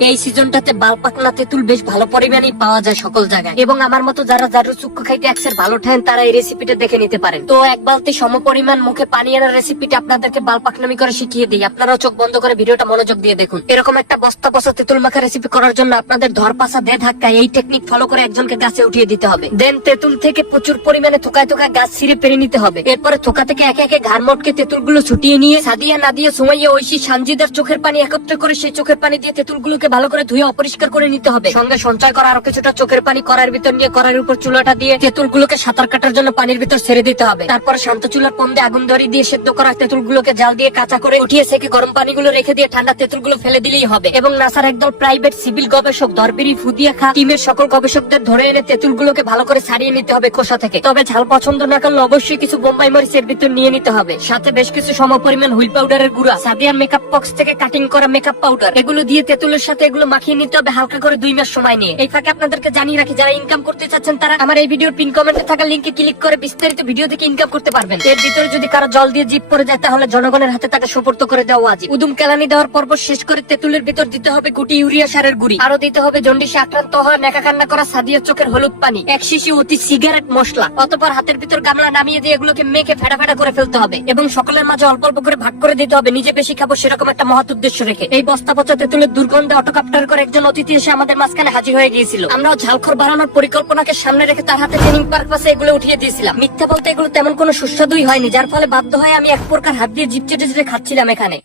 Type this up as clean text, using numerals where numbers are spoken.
এই সিজনটাতে বাল পাকনা তেঁতুল বেশ ভালো পরিমাণেই পাওয়া যায় সকল জায়গায়, এবং আমার মতো যারা জারু চুক্কু খাইতে একসের ভালো ঠান তারা এই রেসিপিটা দেখে নিতে পারেন। তো এক বালতি সমপরিমাণ মুখে পানি আনার রেসিপিটা আপনাদেরকে বাল পাকনামি করে শিখিয়ে দিই। আপনারাও চোখ বন্ধ করে ভিডিওটা মনোযোগ দিয়ে দেখুন। এরকম একটা বস্তা বস্তা তেঁতুল মাখা রেসিপি করার জন্য আপনাদের ধরপাশা দে ধাক্কা এই টেকনিক ফলো করে একজনকে গাছে উঠিয়ে দিতে হবে। দেন তেঁতুল থেকে প্রচুর পরিমাণে থোকায় থোকায় গাছ ছিঁড়ে পেরে নিতে হবে। এরপরে থোকা থেকে একে একে ঘাড় মটকে তেঁতুলগুলো ছুটিয়ে নিয়ে সাদিয়া না দিয়ে সুমাইয়া ঐশী সানজিদার চোখের পানি একত্র করে সেই চোখের পানি দিয়ে তেঁতুলগুলোকে ভালো করে ধুয়ে অপরিষ্কার করে নিতে হবে। সঙ্গে সঞ্চয় করা আরো কিছুটা চোখের পানি কড়াইয়ের ভিতর নিয়ে কড়াইয়ের উপর চুলাটা দিয়ে তেঁতুলগুলোকে সাঁতার কাটার জন্য পানির ভিতর ছেড়ে দিতে হবে। তারপর শান্ত চুলার পন্দে আগুন ধরিয়ে দিয়ে সেদ্ধ করা তেঁতুলগুলোকে জাল দিয়ে কাঁচা করে উঠিয়ে সেকে গরম পানিগুলো রেখে দিয়ে ঠান্ডা তেঁতুলগুলো ফেলে দিলেই হবে। এবং নাসার একদল প্রাইভেট সিভিল গবেষক দরবেরি ফুদিয়া খা টিমের সকল গবেষকদের ধরে এনে তেঁতুলগুলোকে ভালো করে ছাড়িয়ে নিতে হবে খোসা থেকে। তবে ঝাল পছন্দ না করলে অবশ্যই কিছু বোম্বাই মরিচের ভিতর নিয়ে নিতে হবে। সাথে বেশ কিছু সমপরিমাণ হুইল পাউডারের গুঁড়া, সাদিয়ার মেকআপ বক্স থেকে কাটিং করা মেকআপ পাউডার, এগুলো দিয়ে তেঁতুলের সাথে এগুলো মাখিয়ে নিতে হবে হালকা করে 2 মাস সময় নিয়ে। এই ফাঁকে আপনাদেরকে জানিয়ে রাখি, যারা ইনকাম করতে চাচ্ছেন তারা আমার এই ভিডিওর পিন কমেন্টে থাকা লিংকে ক্লিক করে বিস্তারিত ভিডিও থেকে ইনকাম করতে পারবেন। এর ভিতরে যদি কারো জল দিয়ে জিপ পড়ে যায় তাহলে জনগণের হাতে তাকে সুপর্দ করে দেওয়া উচিত। উদুম কেলানি দেওয়ার পর্ব শেষ করে তেঁতুলের ভিতর দিতে হবে গুটি ইউরিয়া সারের গুঁড়ি, আরো দিতে হবে জন্ডিসে আক্রান্ত হওয়া নেকা কান্না করা সাদিয়ার চোখের হলুদ পানি, 1 শিশি অতি সিগারেট মশলা। অতঃপর হাতের ভিতর গামলা নামিয়ে দিয়ে এগুলোকে মেখে ফেটা ফেটা করে ফেলতে হবে এবং সকলের মাঝে অল্প অল্প করে ভাগ করে দিতে হবে, নিজে বেশি খাবো সেরকম একটা মহৎ উদ্দেশ্য রেখে। এই বস্তা পচা তেঁতুলের দুর্গন্ধে অটোকাপ্টার করে একজন অতিথি এসে আমাদের মাঝখানে হাজির হয়ে গিয়েছিল। আমরাও ঝালখর বাড়ানোর পরিকল্পনাকে সামনে রেখে তার হাতে ট্রেনিং পারপাসে এগুলো উঠিয়ে দিয়েছিলাম। মিথ্যা বলতে এগুলো তেমন কোনো সুস্বাদুই হয়নি, যার ফলে বাধ্য হয়ে আমি এক প্রকার হাত দিয়ে জিপ চেটে চেটে খাচ্ছিলাম এখানে।